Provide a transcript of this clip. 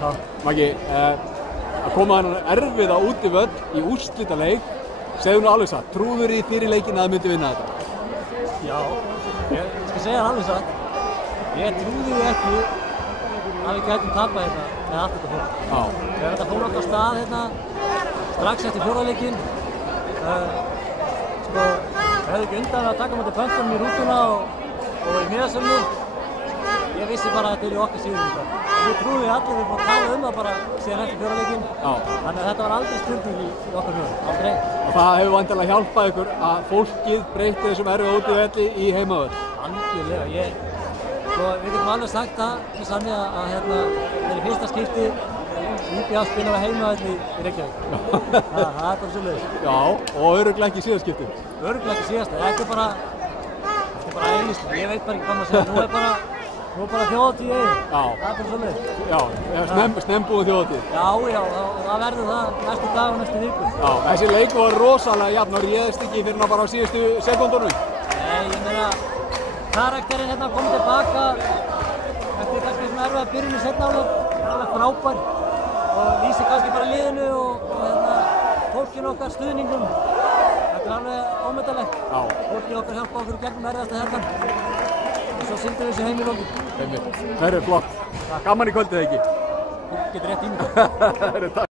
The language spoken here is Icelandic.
Maggi, að koma þennan erfiða útivöll í úrslitaleik, segðu nú alveg satt, trúður í fyrir leikinn að þið myndi vinna þetta? Já, ég skal segja það alveg satt. Ég trúði því ekki að við gætum tapað hérna með allt þetta fólk. Þegar þetta fór alltaf á stað hérna, strax eftir fjórða leikinn, sko, við hefðum ekki undan að taka mútið pöntunum í rútuna og í miðasölnu. Ég vissi bara að þetta er í okkar síðan þetta. Við trúðum við allir, við erum búin að tala það bara síðan eftir fjórða leikinn. Þannig að þetta var aldrei spurning í okkar fjórum, aldrei. Og það hefur vantilega hjálpað ykkur að fólkið breyti þessum erfiða útivelli í heimavöll? Algjörlega, sko, við getum alveg sagt það í sanni að þetta er í fyrsta skipti IBA spilar á heimavelli í Reykjavík. Það er bara svoleiðis. Já, og örugglega ekki síðasta skipti. Örugglega ekki síðasta, þetta er bara eiginlega, ég veit bara ekki hvað maður segja, nú er bara þjóðhátíð í Eyjum. Það er bara svoleiðis. Já, snembúin þjóðhátíð. Já, það verður það næstu dag og næstu viku. Já, þessi leik var rosalega jafn og réðist ekki fyrir bara á síðustu sekúndunum. Nei, ég meina, karakterinn hérna komið tilbaka eftir kannski svona erfiða byrjun í seinni hálfleik, alveg frábær og lýsir kannski bara liðinu og fólkinu okkar, stuðningum. Þetta er alveg ómetanlegt. Fólkinu okkar hjálpa okkur gegnum erfiðasta herran og svo sýndum við þessu heim í lokin. Það er flott. Gaman í kvöldið, ekki? Getur rétt ímyndað.